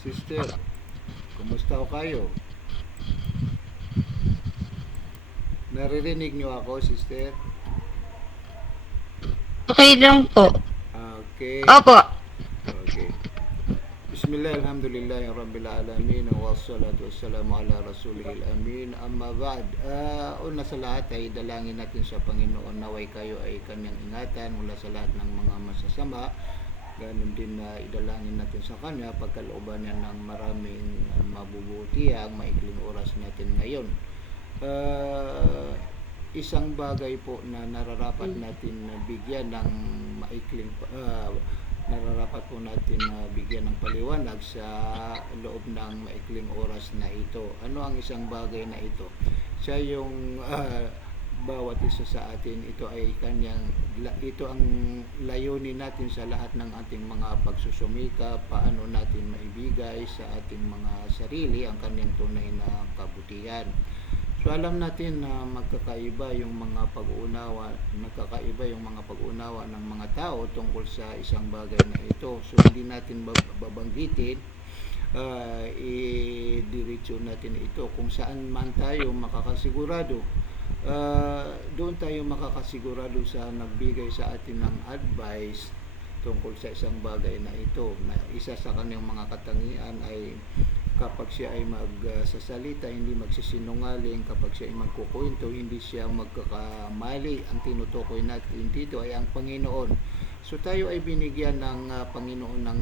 Sister, kumusta ho kayo? Naririnig niyo ako, sister? Okay lang po. Okay. Opo. Okay. Bismillah, alhamdulillah, rabbil alamin, wassalatu wassalamu ala rasulihil amin, amma ba'd. Una sa lahat ay dalangin natin sa Panginoon naway kayo ay kanyang ingatan mula sa lahat ng mga masasama. Ganun din na idalangin natin sa kanya pagkalooban niya ng maraming mabubuti ang maikling oras natin ngayon. uh, Isang bagay po na nararapat natin na bigyan ng maikling nararapat po natin na bigyan ng paliwanag sa loob ng maikling oras na ito. Ano ang isang bagay na ito? Siya yung bawat isa sa atin, ito ang layunin natin sa lahat ng ating mga pagsusumika, paano natin maibigay sa ating mga sarili ang kanyang tunay na kabutihan. So alam natin na magkakaiba yung mga pag-uunawa ng mga tao tungkol sa isang bagay na ito. So hindi natin babanggitin, i-diretso natin ito kung saan man tayo makakasigurado. Doon tayo makakasigurado sa nagbigay sa atin ng advice tungkol sa isang bagay na ito, na isa sa kanyang mga katangian ay kapag siya ay magsasalita, hindi magsisinungaling. Kapag siya ay magkukwento, hindi siya magkakamali. Ang tinutukoy natin dito ay ang Panginoon. So tayo ay binigyan ng Panginoon ng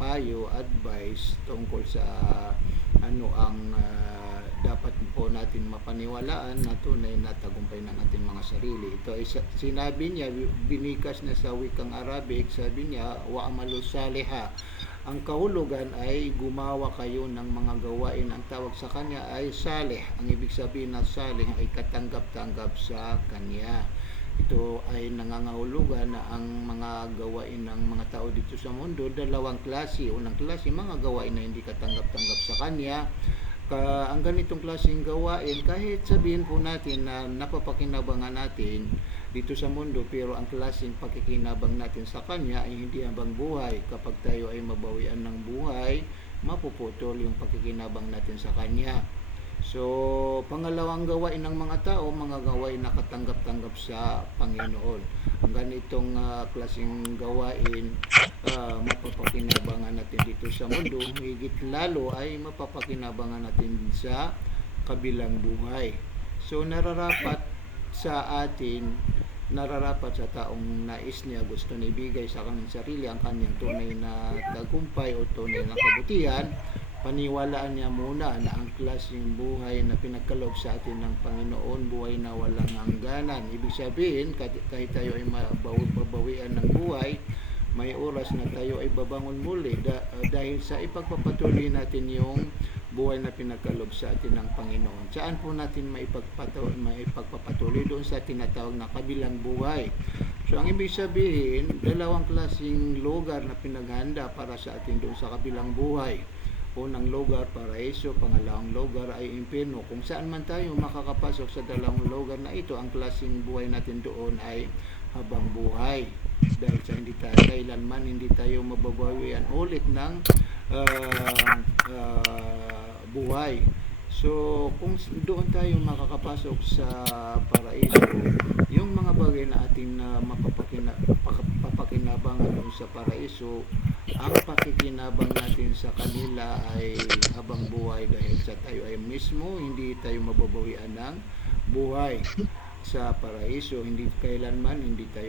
payo, advice tungkol sa ano ang dapat po natin mapaniwalaan na tunay na tagumpay ng ating mga sarili. Ito ay sinabi niya, binikas na sa wikang Arabic, sabi niya, wa amalu saliha. Ang kahulugan ay gumawa kayo ng mga gawain. Ang tawag sa kanya ay salih. Ang ibig sabihin na salih ay katanggap-tanggap sa kanya. Ito ay nangangahulugan na ang mga gawain ng mga tao dito sa mundo, dalawang klase. Unang klase, mga gawain na hindi katanggap-tanggap sa kanya. Ang ganitong klaseng gawain, kahit sabihin po natin na napapakinabangan natin dito sa mundo, pero ang klaseng pakikinabang natin sa kanya ay hindi habang buhay. Kapag tayo ay mabawian ng buhay, mapuputol yung pakikinabang natin sa kanya. So, pangalawang gawain ng mga tao, mga gawain na katanggap-tanggap sa Panginoon. Ang ganitong klaseng gawain, mapapakinabangan natin dito sa mundo, higit lalo ay mapapakinabangan natin sa kabilang buhay. So, nararapat sa taong nais niya, gusto niya ibigay sa kanyang sarili ang kanyang tunay na tagumpay o tunay na kabutihan, paniwalaan niya muna na ang klaseng buhay na pinagkaloob sa atin ng Panginoon, buhay na walang hangganan. Ibig sabihin, kahit tayo ay mabawian ng buhay, may oras na tayo ay babangon muli dahil sa ipagpapatuloy natin yung buhay na pinagkaloob sa atin ng Panginoon. Saan po natin maipagpapatuloy? Doon sa tinatawag na kabilang buhay. So ang ibig sabihin, dalawang klaseng lugar na pinaghanda para sa atin doon sa kabilang buhay. Unang lugar, paraiso. Pangalawang lugar ay impyerno. Kung saan man tayo makakapasok sa dalawang lugar na ito, ang klaseng buhay natin doon ay habang buhay. Dahil sa kailanman hindi tayo mababawian ulit ng buhay. So, kung doon tayo makakapasok sa paraiso, yung mga bagay na ating mapapakinabangan doon sa paraiso, ang pakikinabang natin sa kanila ay habang buhay dahil sa tayo ay mismo hindi tayo mababawian ng buhay. Sa paraiso, hindi tayo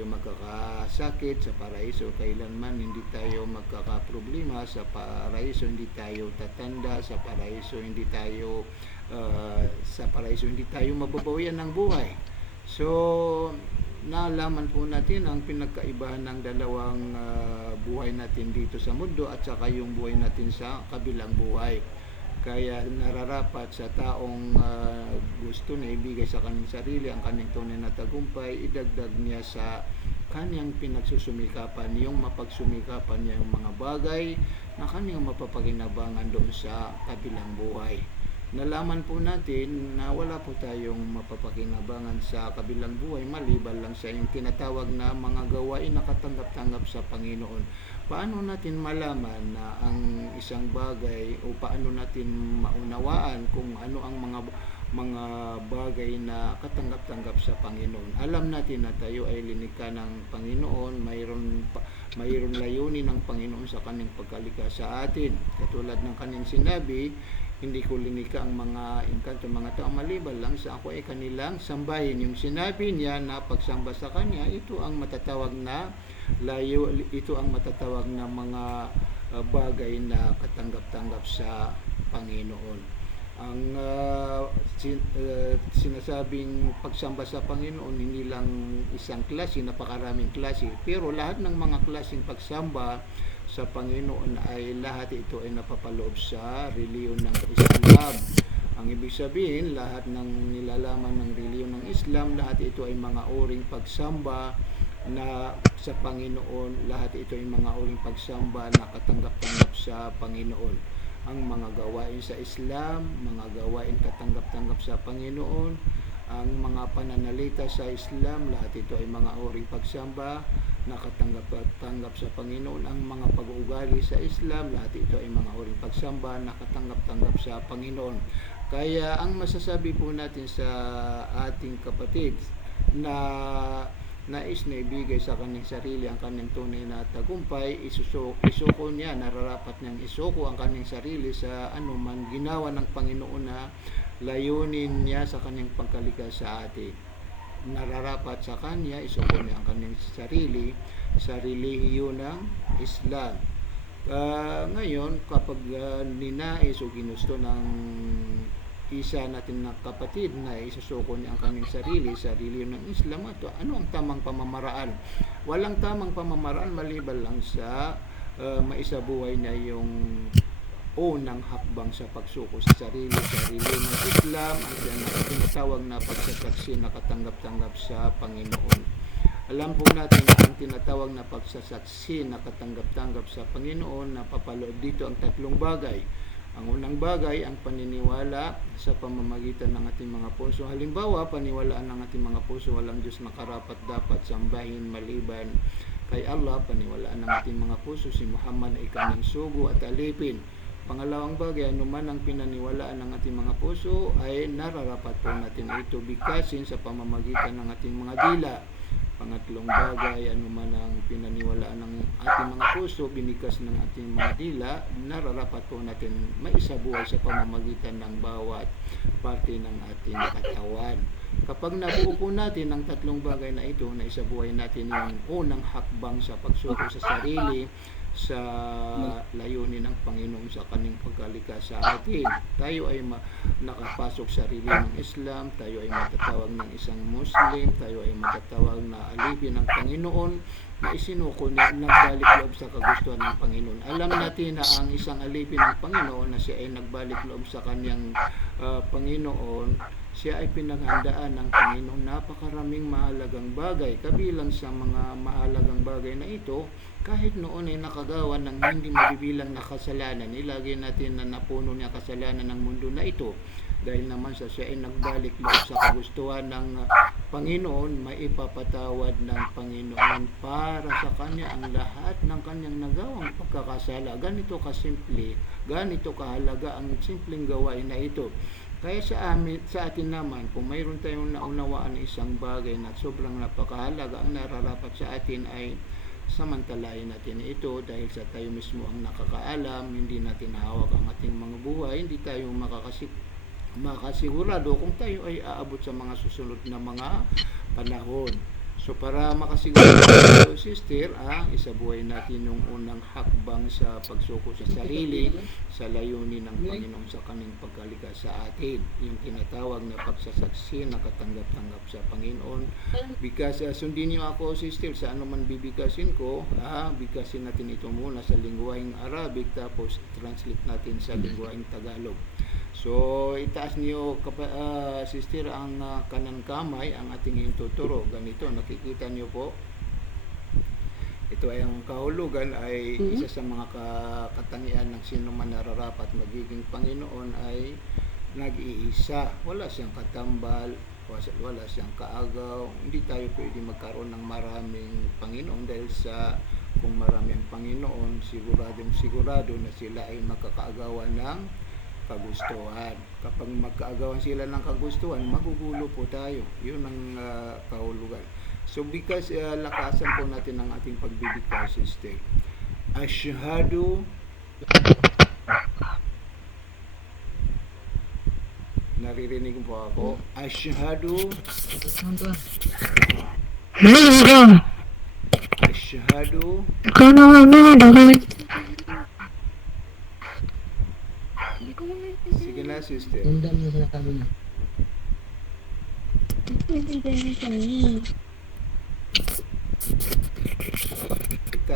magkakasakit. Sa paraiso, kailanman hindi tayo magkakaproblema. Sa paraiso, hindi tayo tatanda. Sa paraiso hindi tayo mababawian ng buhay. So, nalaman po natin ang pinagkaibahan ng dalawang buhay natin dito sa mundo at saka yung buhay natin sa kabilang buhay. Kaya nararapat sa taong gusto na ibigay sa kanyang sarili ang kanyang tunay na tagumpay, idagdag niya sa kanyang pinagsusumikapan, yung mapagsumikapan niya yung mga bagay na kanyang mapapakinabangan doon sa kabilang buhay. nalaman po natin na wala po tayong mapapakinabangan sa kabilang buhay maliban lang sa yung tinatawag na mga gawain na katanggap-tanggap sa Panginoon. Paano natin malaman na ang isang bagay o paano natin maunawaan kung ano ang mga bagay na katanggap-tanggap sa Panginoon? Alam natin na tayo ay linikha ng Panginoon, mayroon layunin ng Panginoon sa kanyang pagkalikha sa atin. Katulad ng kanyang sinabi, hindi ko linika ang mga engkanto, mga tao maliban lang sa ako ay kanilang sambahin. Yung sinabi niya na pagsamba sa kanya, ito ang matatawag na mga bagay na katanggap-tanggap sa Panginoon. Ang sinasabing pagsamba sa Panginoon, hindi lang isang klase, napakaraming klase, pero lahat ng mga klaseng pagsamba sa Panginoon ay lahat ito ay napapaloob sa reliyon ng Islam. Ang ibig sabihin, lahat ng nilalaman ng reliyon ng Islam, lahat ito ay mga uring pagsamba na sa Panginoon, lahat ito ay mga uring pagsamba na katanggap-tanggap sa Panginoon. Ang mga gawain sa Islam, mga gawain katanggap-tanggap sa Panginoon, ang mga pananalita sa Islam, lahat ito ay mga uring pagsamba na katanggap-tanggap sa Panginoon. Ang mga pag-uugali sa Islam, lahat ito ay mga uring pagsamba na katanggap-tanggap sa Panginoon. Kaya ang masasabi po natin sa ating kapatid na nais na ibigay sa kanyang sarili ang kanyang tunay na tagumpay, isuko niya, nararapat niyang isuko ang kanyang sarili sa anuman ginawa ng Panginoon na layunin niya sa kanyang pagkalikha sa atin. Nararapat sa kanya, isuko niya ang kanyang sarili sa relihiyon ng Islam. Ngayon, kapag ninais o ginusto ng isa natin na kapatid na isusuko niya ang kanyang sarili sa relihiyon ng Islam, ano ang tamang pamamaraan? Walang tamang pamamaraan maliban lang sa maisabuhay niya yung unang hakbang sa pagsuko sa relihiyon ng Islam, ang tinatawag na pagsasaksi na katanggap-tanggap sa Panginoon. Alam po natin na ang tinatawag na pagsasaksi na katanggap-tanggap sa Panginoon, na papaloob dito ang tatlong bagay. Ang unang bagay, ang paniniwala sa pamamagitan ng ating mga puso. Halimbawa, paniwalaan ng ating mga puso, walang Diyos na karapat dapat sambahin maliban kay Allah. Paniwalaan ng ating mga puso, si Muhammad ay kanyang sugo at alipin. Pangalawang bagay, anuman ang pinaniwalaan ng ating mga puso ay nararapat po natin ito bigkasin sa pamamagitan ng ating mga dila. Pangatlong bagay, anuman ang pinaniwalaan ng ating mga puso, binigkas ng ating mga dila, nararapat po natin maisabuhay sa pamamagitan ng bawat parte ng ating katawan. Kapag nabuo po natin ang tatlong bagay na ito, na isabuhay natin yung unang hakbang sa pagsuko sa sarili, sa layunin ng Panginoon sa kanyang pagkalikha sa atin, tayo ay nakapasok sa relihiyon ng Islam, tayo ay matatawag ng isang Muslim, tayo ay matatawag na alipin ng Panginoon, na isinuko niya, nagbalik loob sa kagustuhan ng Panginoon. Alam natin na ang isang alipin ng Panginoon, na siya ay nagbalik loob sa kanyang Panginoon, siya ay pinaghandaan ng Panginoon napakaraming mahalagang bagay. Kabilang sa mga mahalagang bagay na ito, kahit noon ay nakagawa ng hindi mabibilang na kasalanan, ilagay natin na napuno niya kasalanan ng mundo na ito. Dahil naman sa siya ay nagbalik loob sa kagustuhan ng Panginoon, maipapatawad ng Panginoon para sa kanya ang lahat ng kanyang nagawang pagkakasala. Ganito kasimple, ganito kahalaga ang simpleng gawain na ito. Kaya sa atin naman, kung mayroon tayong naunawaan ng isang bagay na sobrang napakahalaga, ang nararapat sa atin ay samantalahin natin ito, dahil sa tayo mismo ang nakakaalam, hindi natin hawak ang ating mga buhay, hindi tayo makasigurado kung tayo ay aabot sa mga susunod na mga panahon. So para makasigurado, sister, isabuhay natin yung unang hakbang sa pagsuko sa sarili, sa layunin ng Panginoon sa kanyang pagkalikha sa atin, yung tinatawag na pagsasaksi na katanggap-tanggap sa Panginoon. Because sundin niyo ako, sister, sa anuman bibigkasin ko, bigkasin natin ito muna sa lingwaheng Arabic, tapos translate natin sa lingwaheng Tagalog. So, itaas niyo, sister, ang kanang kamay, ang ating ituturo. Ganito, nakikita niyo po. Ito ay ang kahulugan, ay isa sa mga katangian ng sino man nararapat magiging Panginoon ay nag-iisa. Wala siyang katambal, wala siyang kaagaw. Hindi tayo pwede magkaroon ng maraming Panginoon dahil sa kung marami ang Panginoon, sigurado na sila ay magkakaagawan ng kagustuhan. Kapag magkaagawan sila ng kagustuhan, magugulo po tayo. Yun ang kahulugan. So because lakasan po natin ang ating pagbibigay, sister. Ashhadu, naririnig po ako. Ashhadu, ashhadu, sige na sister. Tundam na sinasabi niya.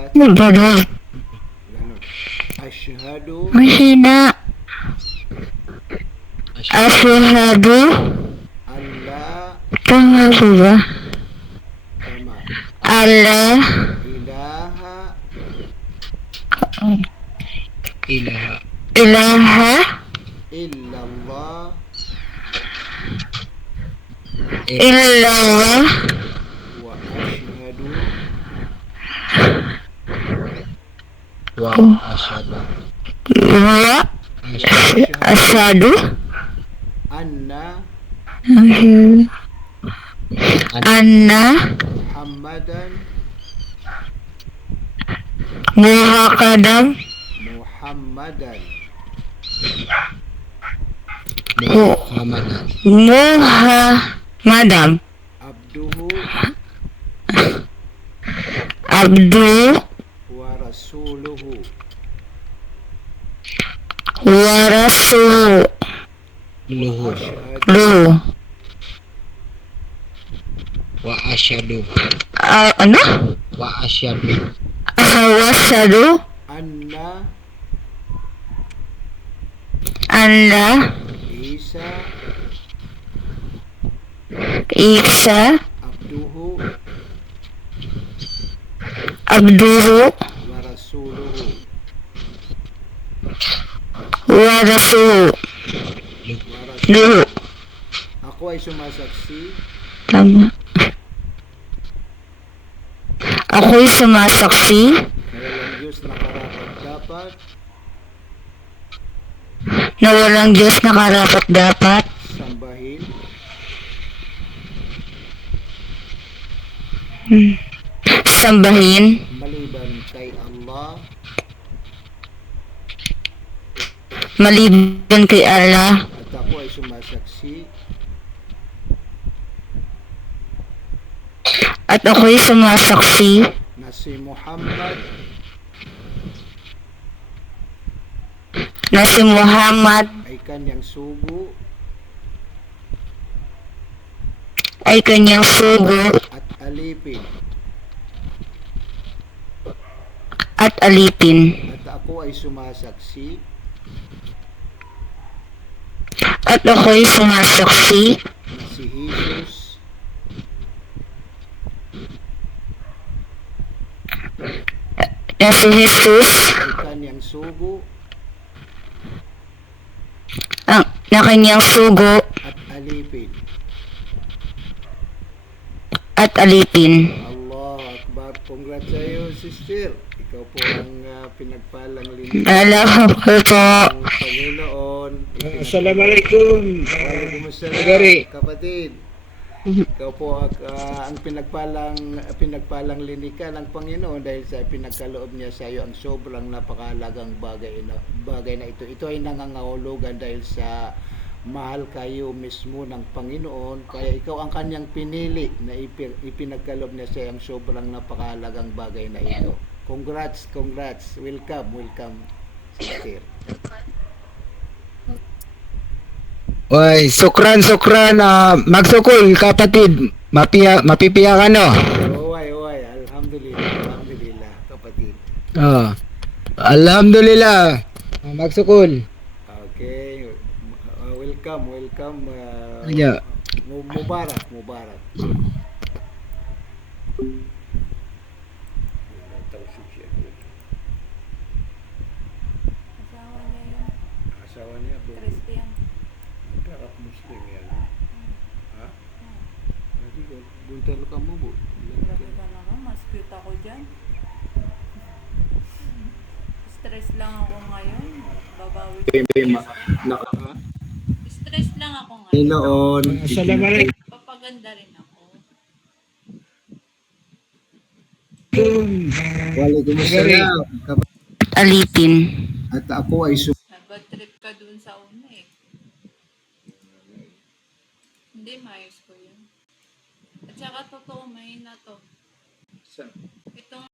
Ganun. Ashhadu, Mahina. Asyhadu. Allah, Tama po ba? tama. Allah. Ilaha, Ilaha. Ilaha. illallah, Illallah. wa ashhadu, Wa asyhadu. Wa. Asyhadu. anna Anna. Muhammadan, Muhakadam. Muhammadan, Muhammadan. Muhammadam. abduhu Abdu. wa rasuluhu. Wa Rasul. Luhu. Ashhadu, Wa asyhadu. Ano? Wa asyhadu. Asyhadu. anna Anna. Isa, Isa. abduhu Abduhu. wa rasuluhu. Wa Rasul. Luhu. Ako ay sumasaksi Tama. Ako'y sumasaksi na walang Diyos na karapat dapat na walang Diyos na karapat dapat sambahin sambahin maliban kay Allah maliban kay Allah, at ako ay sumasaksi at ako'y sumasaksi na si Muhammad na si Muhammad ay kanyang sugo ay kanyang sugo at alipin at alipin, at ako ay sumasaksi at ako'y sumasaksi na si Jesus na si Jesus ay kanyang sugo na kanyang sugo at alipin. at alipin. Allah Akbar. Congrats sa iyo, sister. Ikaw po ang pinagpalang linis Alam ko po. ng Panginoon. Assalamualaikum. Waalaikumsalam, kapatid. Ikaw po ang pinagpalang linika ng Panginoon dahil sa pinagkaloob niya sa iyo ang sobrang napakahalagang bagay na ito. Ito ay nangangahulugan dahil sa mahal kayo mismo ng Panginoon, kaya ikaw ang kanyang pinili na ipinagkaloob niya sa iyo ang sobrang napakahalagang bagay na ito. Congrats. Welcome, sister. Oy, sukran, magsukol kapatid. Mapipiya ka no? Oy. Alhamdulillah, kapatid. Oh. Alhamdulillah. Magsukol. Okay. Welcome. Aja. Mubarak. Asawa niya yun, Asawa niya, Christian. Arab Muslim yan. Ha? Hindi ka, buntal ka mo po. Grabe ka naman, mas cute ako dyan. Stress lang ako ngayon. Babawi ko. Stress lang ako ngayon. Panginoon. Assalamualaikum. Papaganda rin ako. Waalaikumsalam. Alipin. At ako ay Nag-bad trip ka dun sa una eh. Hindi, maayos ko yun. At saka totoo, mahina to. Sa-